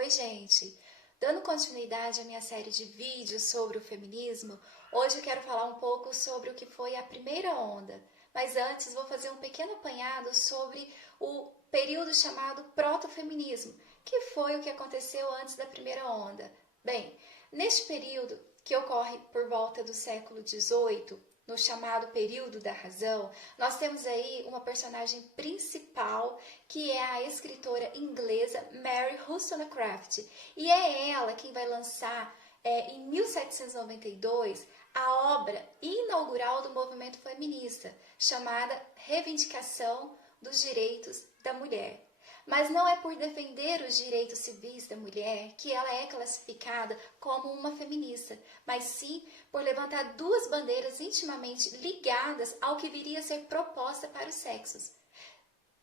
Oi, gente! Dando continuidade à minha série de vídeos sobre o feminismo, hoje eu quero falar um pouco sobre o que foi a primeira onda. Mas antes vou fazer um pequeno apanhado sobre o período chamado protofeminismo, que foi o que aconteceu antes da primeira onda. Bem, neste período, que ocorre por volta do século XVIII, no chamado período da razão, nós temos aí uma personagem principal que é a escritora inglesa Mary Wollstonecraft. E é ela quem vai lançar em 1792 a obra inaugural do movimento feminista, chamada Reivindicação dos Direitos da Mulher. Mas não é por defender os direitos civis da mulher que ela é classificada como uma feminista, mas sim por levantar duas bandeiras intimamente ligadas ao que viria a ser proposta para os sexos,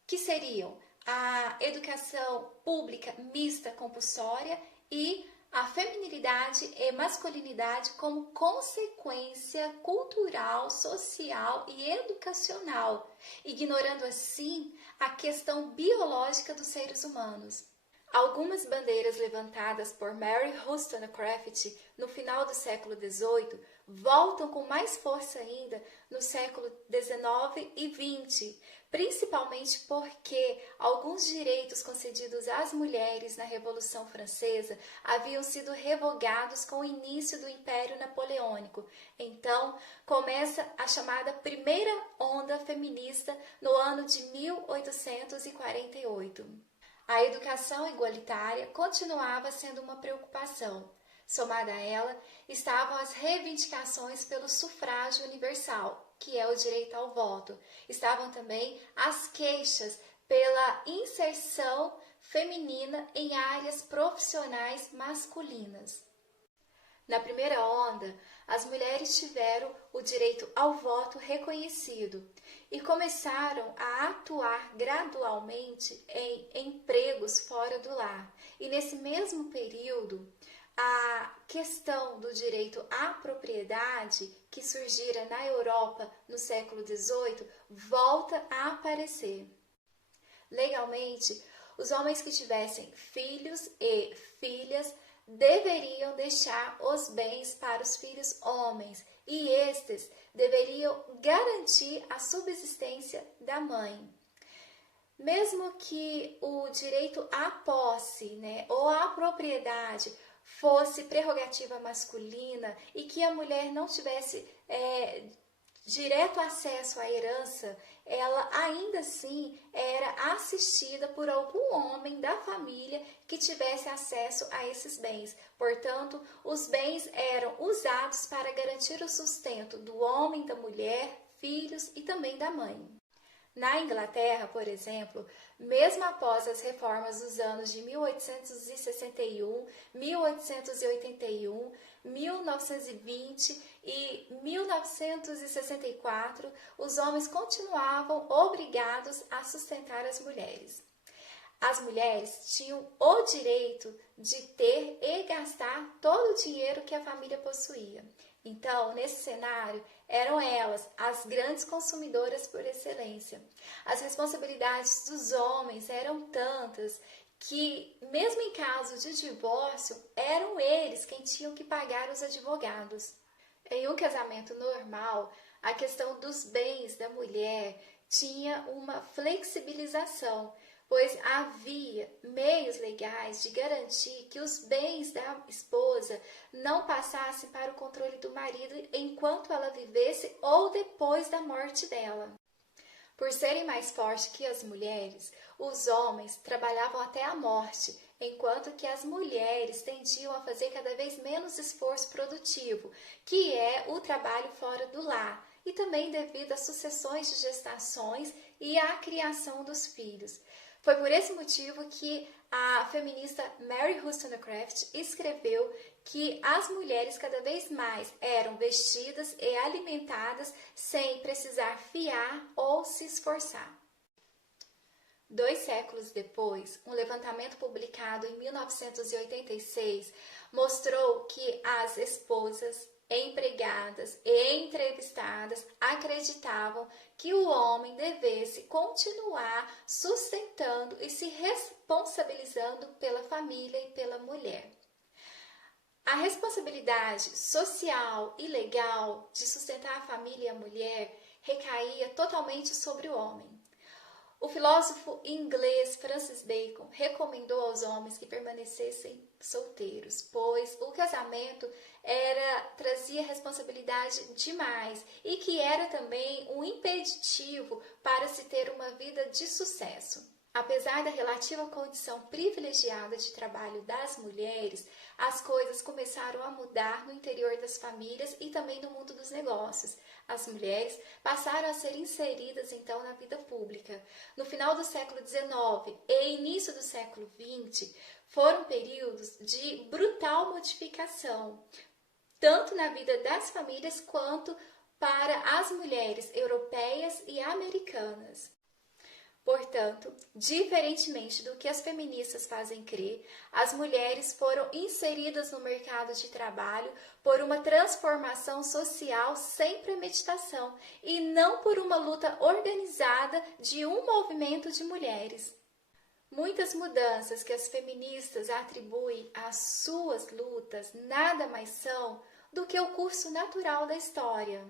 que seriam a educação pública mista compulsória e a feminilidade e masculinidade como consequência cultural, social e educacional, ignorando assim a questão biológica dos seres humanos. Algumas bandeiras levantadas por Mary Wollstonecraft no final do século XVIII voltam com mais força ainda no século XIX e XX, principalmente porque alguns direitos concedidos às mulheres na Revolução Francesa haviam sido revogados com o início do Império Napoleônico. Então, começa a chamada Primeira Onda Feminista no ano de 1848. A educação igualitária continuava sendo uma preocupação. Somada a ela, estavam as reivindicações pelo sufrágio universal, que é o direito ao voto. Estavam também as queixas pela inserção feminina em áreas profissionais masculinas. Na primeira onda, as mulheres tiveram o direito ao voto reconhecido e começaram a atuar gradualmente em empregos fora do lar. E nesse mesmo período, a questão do direito à propriedade, que surgira na Europa no século XVIII, volta a aparecer. Legalmente, os homens que tivessem filhos e filhas deveriam deixar os bens para os filhos homens e estes deveriam garantir a subsistência da mãe. Mesmo que o direito à posse, ou à propriedade fosse prerrogativa masculina e que a mulher não tivesse direto acesso à herança, ela ainda assim era assistida por algum homem da família que tivesse acesso a esses bens. Portanto, os bens eram usados para garantir o sustento do homem, da mulher, filhos e também da mãe. Na Inglaterra, por exemplo, mesmo após as reformas dos anos de 1861, 1881, 1920 e 1964, os homens continuavam obrigados a sustentar as mulheres. As mulheres tinham o direito de ter e gastar todo o dinheiro que a família possuía. Então, nesse cenário, eram elas as grandes consumidoras por excelência. As responsabilidades dos homens eram tantas que, mesmo em caso de divórcio, eram eles quem tinham que pagar os advogados. Em um casamento normal, a questão dos bens da mulher tinha uma flexibilização, pois havia meios legais de garantir que os bens da esposa não passassem para o controle do marido enquanto ela vivesse ou depois da morte dela. Por serem mais fortes que as mulheres, os homens trabalhavam até a morte, enquanto que as mulheres tendiam a fazer cada vez menos esforço produtivo, que é o trabalho fora do lar, e também devido às sucessões de gestações e à criação dos filhos. Foi por esse motivo que a feminista Mary Wollstonecraft escreveu que as mulheres cada vez mais eram vestidas e alimentadas sem precisar fiar ou se esforçar. 2 séculos depois, um levantamento publicado em 1986 mostrou que as esposas empregadas e entrevistadas acreditavam que o homem devesse continuar sustentando e se responsabilizando pela família e pela mulher. A responsabilidade social e legal de sustentar a família e a mulher recaía totalmente sobre o homem. O filósofo inglês Francis Bacon recomendou aos homens que permanecessem solteiros, pois o casamento trazia responsabilidade demais e que era também um impeditivo para se ter uma vida de sucesso. Apesar da relativa condição privilegiada de trabalho das mulheres, as coisas começaram a mudar no interior das famílias e também no mundo dos negócios. As mulheres passaram a ser inseridas então na vida pública. No final do século XIX e início do século XX, foram períodos de brutal modificação, tanto na vida das famílias quanto para as mulheres europeias e americanas. Portanto, diferentemente do que as feministas fazem crer, as mulheres foram inseridas no mercado de trabalho por uma transformação social sem premeditação e não por uma luta organizada de um movimento de mulheres. Muitas mudanças que as feministas atribuem às suas lutas nada mais são do que o curso natural da história.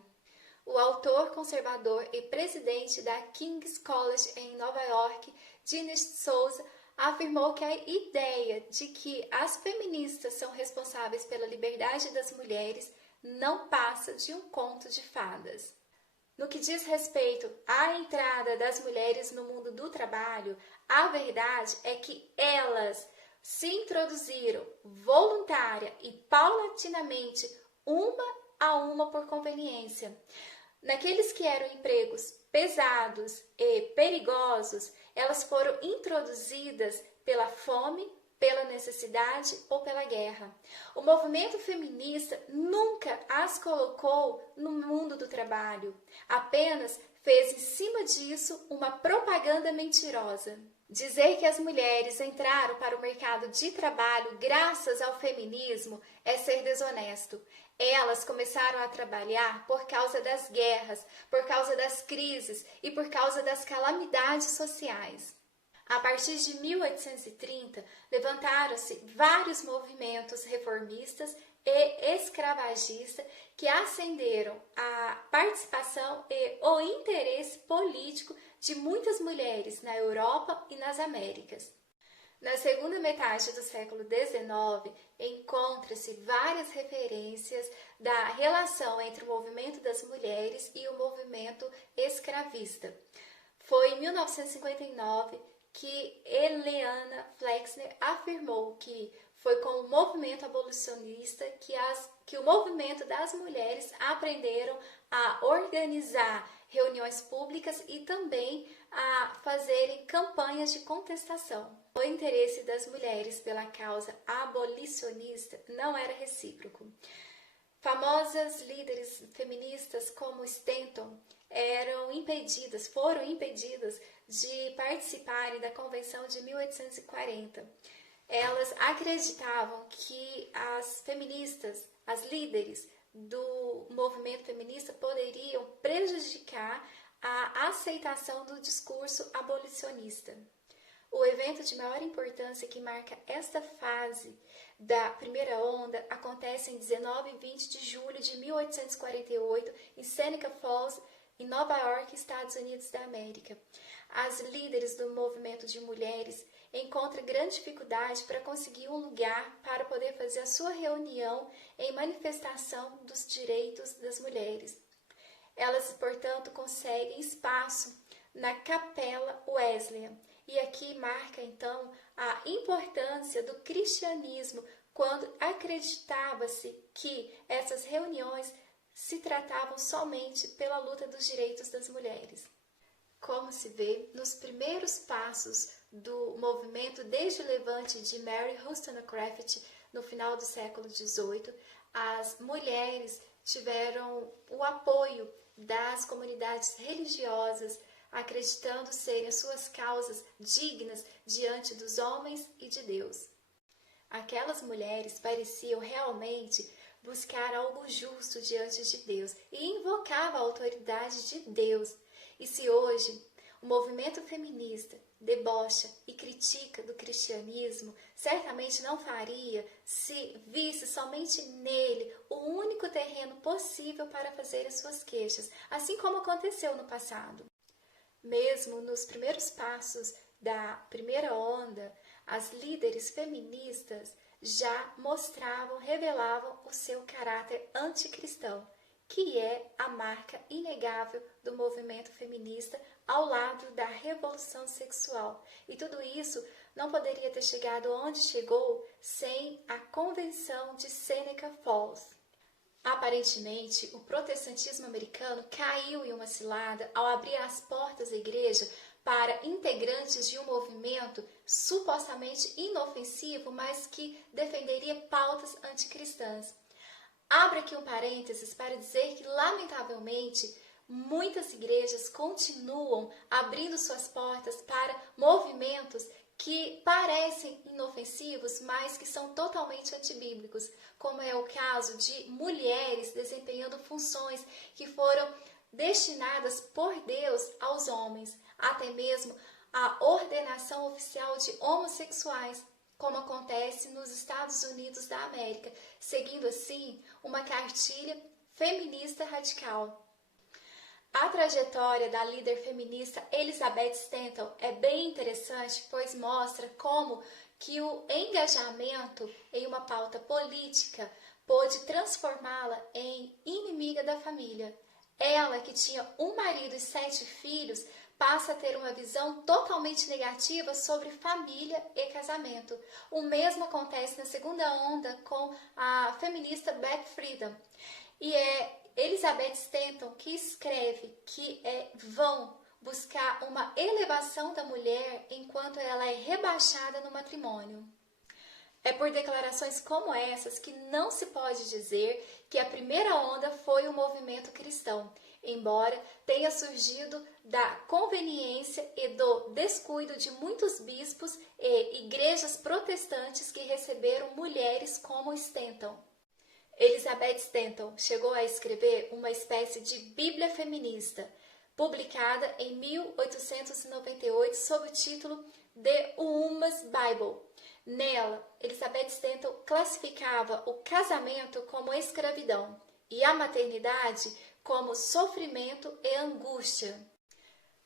O autor conservador e presidente da King's College em Nova York, Dinesh D'Souza, afirmou que a ideia de que as feministas são responsáveis pela liberdade das mulheres não passa de um conto de fadas. No que diz respeito à entrada das mulheres no mundo do trabalho, a verdade é que elas se introduziram voluntária e paulatinamente, uma a uma por conveniência. Naqueles que eram empregos pesados e perigosos, elas foram introduzidas pela fome, pela necessidade ou pela guerra. O movimento feminista nunca as colocou no mundo do trabalho, apenas fez em cima disso uma propaganda mentirosa. Dizer que as mulheres entraram para o mercado de trabalho graças ao feminismo é ser desonesto. Elas começaram a trabalhar por causa das guerras, por causa das crises e por causa das calamidades sociais. A partir de 1830, levantaram-se vários movimentos reformistas e escravagistas que acenderam a participação e o interesse político de muitas mulheres na Europa e nas Américas. Na segunda metade do século XIX, encontra-se várias referências da relação entre o movimento das mulheres e o movimento escravista. Foi em 1959 que Eliana Flexner afirmou que foi com o movimento abolicionista que o movimento das mulheres aprenderam a organizar reuniões públicas e também a fazerem campanhas de contestação. O interesse das mulheres pela causa abolicionista não era recíproco. Famosas líderes feministas como Stanton foram impedidas de participarem da Convenção de 1840. Elas acreditavam que as feministas, as líderes do movimento feminista, poderiam prejudicar a aceitação do discurso abolicionista. O evento de maior importância que marca esta fase da primeira onda acontece em 19 e 20 de julho de 1848 em Seneca Falls, em Nova York, Estados Unidos da América. As líderes do movimento de mulheres encontram grande dificuldade para conseguir um lugar para poder fazer a sua reunião em manifestação dos direitos das mulheres. Elas, portanto, conseguem espaço na Capela Wesleyan. E aqui marca, então, a importância do cristianismo quando acreditava-se que essas reuniões se tratavam somente pela luta dos direitos das mulheres. Como se vê, nos primeiros passos do movimento desde o levante de Mary Wollstonecraft no final do século XVIII, as mulheres tiveram o apoio das comunidades religiosas, acreditando serem as suas causas dignas diante dos homens e de Deus. Aquelas mulheres pareciam realmente buscar algo justo diante de Deus e invocava a autoridade de Deus. E se hoje o movimento feminista debocha e critica do cristianismo, certamente não faria se visse somente nele o único terreno possível para fazer as suas queixas, assim como aconteceu no passado. Mesmo nos primeiros passos da primeira onda, as líderes feministas já mostravam, revelavam o seu caráter anticristão, que é a marca inegável do movimento feminista ao lado da revolução sexual. E tudo isso não poderia ter chegado onde chegou sem a Convenção de Seneca Falls. Aparentemente, o protestantismo americano caiu em uma cilada ao abrir as portas da igreja para integrantes de um movimento supostamente inofensivo, mas que defenderia pautas anticristãs. Abro aqui um parênteses para dizer que, lamentavelmente, muitas igrejas continuam abrindo suas portas para movimentos que parecem inofensivos, mas que são totalmente antibíblicos, como é o caso de mulheres desempenhando funções que foram destinadas por Deus aos homens, até mesmo a ordenação oficial de homossexuais, como acontece nos Estados Unidos da América, seguindo assim uma cartilha feminista radical. A trajetória da líder feminista Elizabeth Stanton é bem interessante, pois mostra como que o engajamento em uma pauta política pôde transformá-la em inimiga da família. Ela, que tinha um marido e 7 filhos, passa a ter uma visão totalmente negativa sobre família e casamento. O mesmo acontece na segunda onda com a feminista Beth Friedan. E é Elizabeth Stanton que escreve que é vão buscar uma elevação da mulher enquanto ela é rebaixada no matrimônio. É por declarações como essas que não se pode dizer que a primeira onda foi o movimento cristão, embora tenha surgido da conveniência e do descuido de muitos bispos e igrejas protestantes que receberam mulheres como Stanton. Elizabeth Stanton chegou a escrever uma espécie de Bíblia feminista, publicada em 1898 sob o título The Woman's Bible. Nela, Elizabeth Stanton classificava o casamento como escravidão e a maternidade como sofrimento e angústia.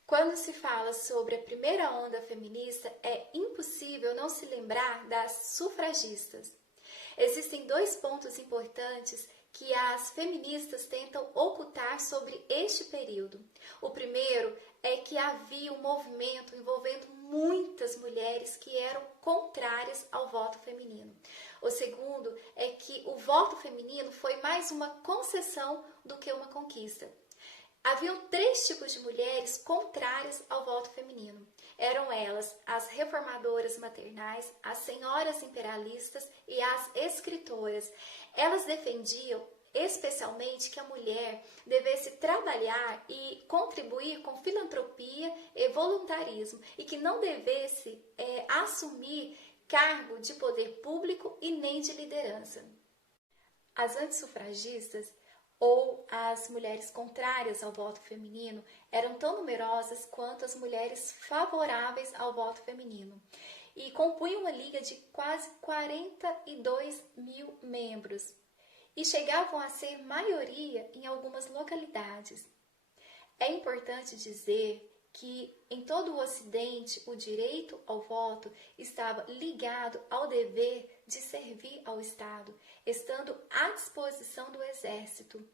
Quando se fala sobre a primeira onda feminista, é impossível não se lembrar das sufragistas. Existem 2 pontos importantes que as feministas tentam ocultar sobre este período. O primeiro é que havia um movimento envolvendo muitas mulheres que eram contrárias ao voto feminino. O segundo é que o voto feminino foi mais uma concessão do que uma conquista. Haviam 3 tipos de mulheres contrárias ao voto feminino. Eram elas as reformadoras maternais, as senhoras imperialistas e as escritoras. Elas defendiam especialmente que a mulher devesse trabalhar e contribuir com filantropia e voluntarismo e que não devesse assumir cargo de poder público e nem de liderança. As antissufragistas ou as mulheres contrárias ao voto feminino eram tão numerosas quanto as mulheres favoráveis ao voto feminino e compunham uma liga de quase 42 mil membros e chegavam a ser maioria em algumas localidades. É importante dizer que em todo o Ocidente o direito ao voto estava ligado ao dever de servir ao Estado, estando à disposição do exército.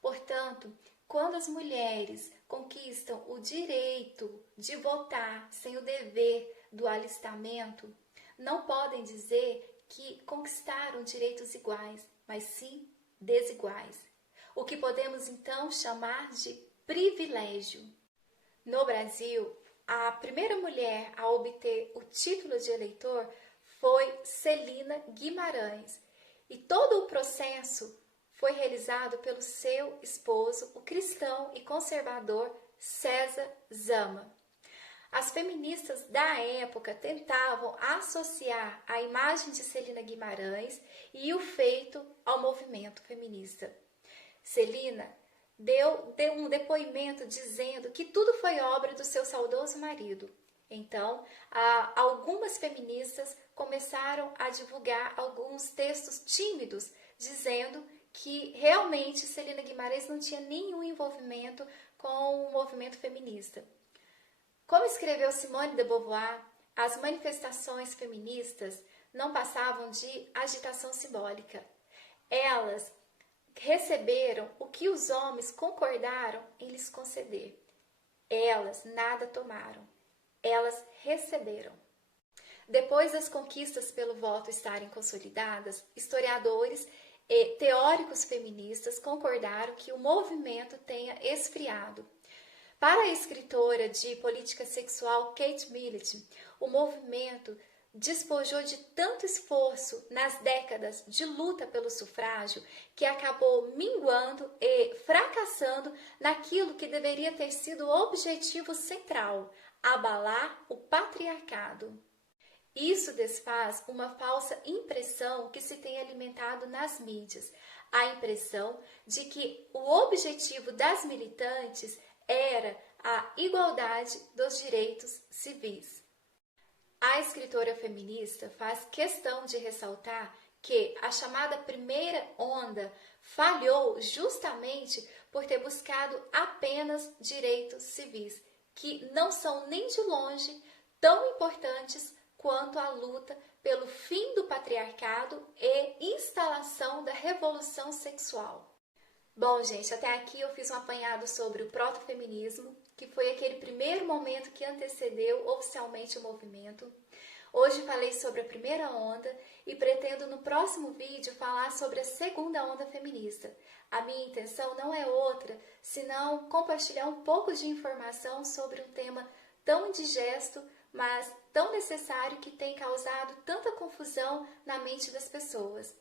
Portanto, quando as mulheres conquistam o direito de votar sem o dever do alistamento, não podem dizer que conquistaram direitos iguais, mas sim desiguais, o que podemos então chamar de privilégio. No Brasil, a primeira mulher a obter o título de eleitor foi Celina Guimarães, e todo o processo foi realizado pelo seu esposo, o cristão e conservador César Zama. As feministas da época tentavam associar a imagem de Celina Guimarães e o feito ao movimento feminista. Celina deu um depoimento dizendo que tudo foi obra do seu saudoso marido. Então, algumas feministas começaram a divulgar alguns textos tímidos, dizendo que realmente Celina Guimarães não tinha nenhum envolvimento com o movimento feminista. Como escreveu Simone de Beauvoir, as manifestações feministas não passavam de agitação simbólica. Elas receberam o que os homens concordaram em lhes conceder. Elas nada tomaram, elas receberam. Depois das conquistas pelo voto estarem consolidadas, historiadores e teóricos feministas concordaram que o movimento tenha esfriado. Para a escritora de política sexual Kate Millett, o movimento despojou de tanto esforço nas décadas de luta pelo sufrágio que acabou minguando e fracassando naquilo que deveria ter sido o objetivo central: abalar o patriarcado. Isso desfaz uma falsa impressão que se tem alimentado nas mídias, a impressão de que o objetivo das militantes era a igualdade dos direitos civis. A escritora feminista faz questão de ressaltar que a chamada primeira onda falhou justamente por ter buscado apenas direitos civis, que não são nem de longe tão importantes quanto a luta pelo fim do patriarcado e instalação da revolução sexual. Bom, gente, até aqui eu fiz um apanhado sobre o protofeminismo, que foi aquele primeiro momento que antecedeu oficialmente o movimento. Hoje falei sobre a primeira onda e pretendo no próximo vídeo falar sobre a segunda onda feminista. A minha intenção não é outra, senão compartilhar um pouco de informação sobre um tema tão indigesto, mas tão necessário, que tem causado tanta confusão na mente das pessoas.